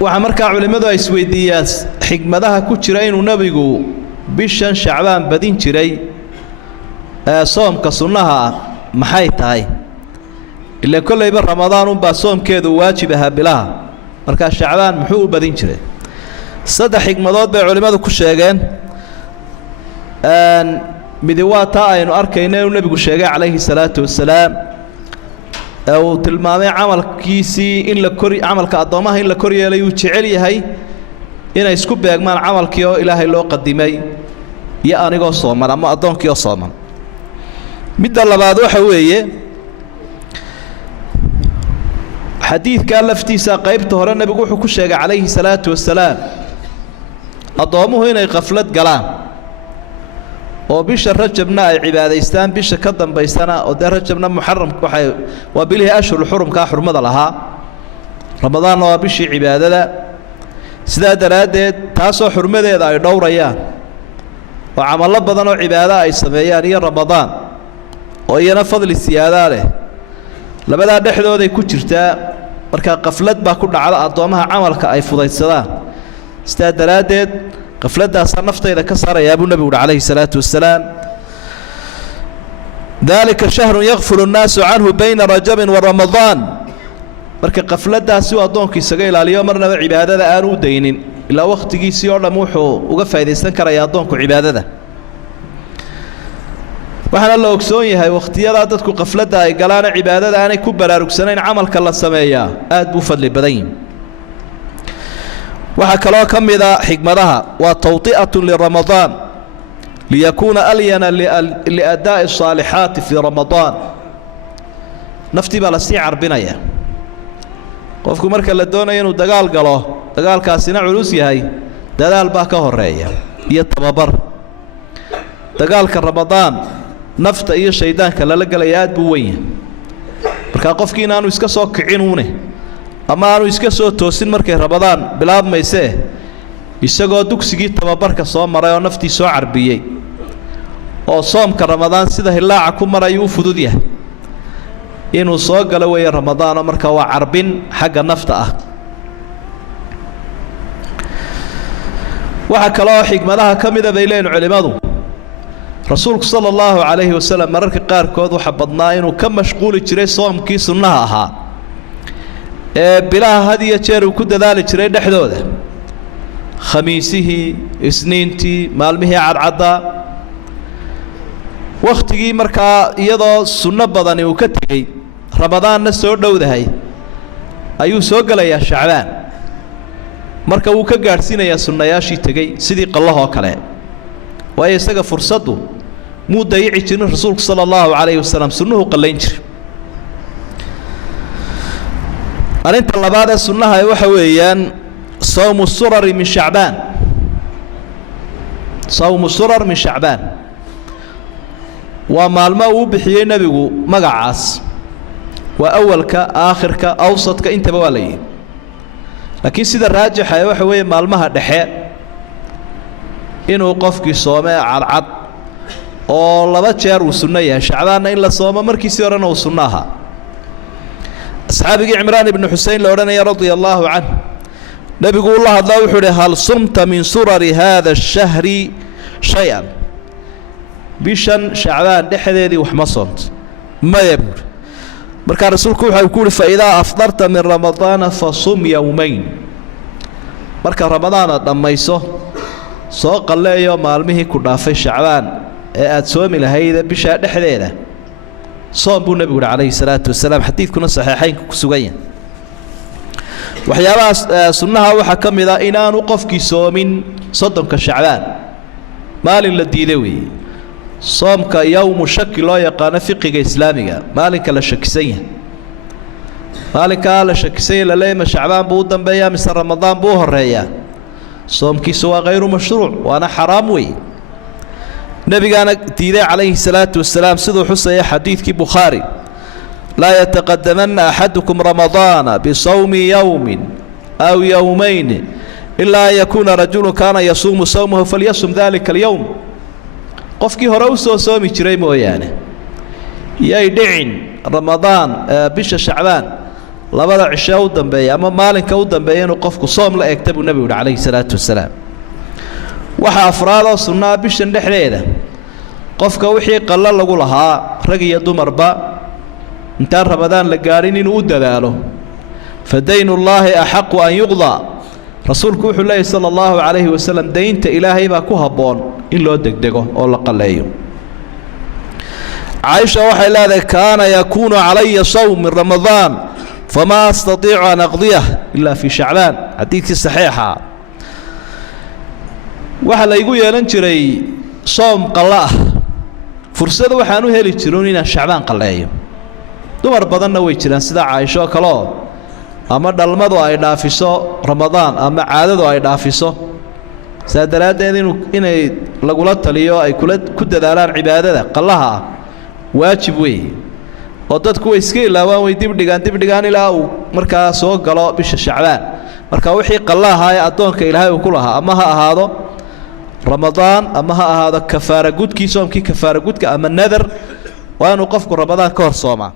waxa markaa culimadu ay isweydiiyaan xigmadaha ku jira inuu nabigu bishan shacbaan badin jiray soomka sunnaha maxay tahay ila kullayba ramadaan baa soomkeedu waajib ah bilaha marka shacbaan muxuu u badin jiray saddex xigmadood bay culimadu ku sheegeen mid waa taa aynu arkayna inuu nabigu sheegay calayhi salaatu wasalaam oo tilmaamay camalkiisii in la kori camalka adoomaha in la kor yeelay uu jecel yahay inay isku beegmaan camalkii oo ilaahay loo qadimay iyo anigoo sooman ama adoonkii oo sooman midda labaad waxa weeye xadiidka laftiisa qaybta hore nabigu wuxuu ku sheegay calayhi salaatu wasalaam adoomuhu inay qaflad galaan oo bisha rajabna ay cibaadaystaan bisha ka dambaysana oo rajabna muharram waxay waa bilhi ashhur xurumka xurmada lahaa ramadaan waa bishii cibaadada sida daraadeed taasoo xurmadeeda ay dhowrayaan oo amalo badan oo cibaado ay sameeyaan iyo ramadaan oo iyana fadli siyaada leh labada dhexdooda ay ku jirtaa marka qaflad baa ku dhacda adoomaha camalka ay fudaysadaan sida daraadeed قفلتها صنفتها كسر يا أبو النبي عليه الصلاة والسلام ذلك شهر يغفل الناس عنه بين رجب ورمضان مركا قفلتها سوى دونك سجيل على اليوم مرنا عبادة آنو دينين إلى وقت جي سيور لموحو وقفة إذا استنكر يا دونك عبادة وحنا الله أكسوني هاي وقت يضعتكو قفلتها قلانا عبادة أنا كبر أركسنين عمل كلا سمايا آد بفضل بدين وحكى كم إذا حكمتها وتوطئة لرمضان ليكون ألينا لأداء الصالحات في رمضان نفتي بالسيعر بنايا قفكم مركا لدونا ينو دقال قالوه دقال كاسنا علوسي هاي دلال باكا هوريا يتبابر دقال كرمضان نفط إيه الشيطان كلا لقى لياد بوين مركا قفكين أنو اسكسوك عينونه ama aanu iska soo toosin markay Ramadaan bilaabmaysay isagoo dugsigii tababarka soo maray oo naftii soo carbiyay oo soomka Ramadaan sida hilaaca ku maray uu fudud yahay inuu soo galo way Ramadaan marka waa carbin xagga nafta ah waxa kale oo xigmadaha kamida bay leeyeen culimadu rasuulku sallallahu alayhi wasallam mararka qaar kood waxa badnaa inuu ka mashquuli jiray soomkii sunnaha ahaa bilaha hadiya jeer uu ku dadaali jiray dhexdooda khamiisihi isniintii maalmihii cadcada waqtigii markaa iyadoo sunno badan uu ka tagay ramadaanna soo dhowdahay ayuu soo galayaa shacbaan marka uu ka gaarsiinayaa sunnayaashii tagay sidii qallahoo kale waayo isaga fursadu muu dayici jirin rasuulku sallallahu alayhi wasallam sunnuhu qallayn jiray أنت الله بعد السنة وحويان صوم السرر من شعبان صوم السرر من شعبان وما الماء بحيي نبيه مقعاس وأولك آخرك أوسطك أنت بوالي لكن سيدا الراجح وحوي ما الماء دحيء إنه قفك صومه عرعد والله بتشير وسنية شعبان إلا صومه مركي سيرنا وسناها أصحابي عمران بن حسين لورنا رضي الله عنه نبي يقول الله هذا وحده هل صمت من سرر هذا الشهر شيئا بشن شعبان دحديدي وحما صمت ما يبور مركا رسولك يقول فإذا أفطرت من رمضان فصم يومين مركا رمضان لما يسو سوق الله يوم المهي كنا في شعبان أتسومي لهيدا بشا دحديده صوم بو النبي عليه الصلاة والسلام حديث كنا صحيحين كسوغيا وحيابا سنها وحكم إذا إنان وقفكي صومين صدمك الشعبان مال للديدوي صومك يوم شك لا يقان فقه إسلامي مالك لا شكسية مالك لا شكسية لليم شعبان بودن بيا مثل رمضان بوه الريا صومك سوى غير مشروع وأنا حرام وي نبي قال تيذا عليه الصلاة والسلام سيدو حسي حديث كي بخاري لا يتقدمن أحدكم رمضان بصوم يوم أو يومين إلا يكون رجل كان يصوم صومه فليصوم ذلك اليوم قفكي هروسو صومي جريمو يعني يدعين رمضان بش شعبان labada cisho u dambeeya ama maalinka u dambeeya inuu qofku soom la eegta buu nabigu calayhi salaatu wasalaam waxa afraad oo sunnaa bishan dhexdeeda qofka wixii qallo lagu lahaa rag iyo dumarba intaan ramadaan la gaarin inuu u dadaalo fadaynullaahi axaqu an yuqdaa rasuulku wuxuu leeyahy sala allahu calayhi wasalam daynta ilaahay baa ku habboon in loo degdego oo la qalleeyo caaisha waxay leedahay kaana yakuunu calaya sawm min ramadaan famaa astatiicu an aqdiyah ilaa fii shacbaan xadiidkii saxiixa waxaa laygu yeelan jiray soom qallo ah fursad waxaan u heli jirin inaan shacbaan qalleeyo dumar badanna way jiraan sida caaisho kaleo ama dhalmadu ay dhaafiso ramadaan ama caadadu ay dhaafiso saa daraaddeed inay lagula taliyo ay ku dadaalaan cibaadada qallaha ah waajib weeye oo dadku way iska ilaawaan way dibdhigaan ilaa uu markaa soo galo bisha shacbaan marka wixii qalla ahaa ee addoonka ilaahay uu ku lahaa ama ha ahaado ramadaan ama ha ahaado kafaara gudkii soomkii kafaara gudka ama nadar waa inuu qofku ramadaan ka hor soomaa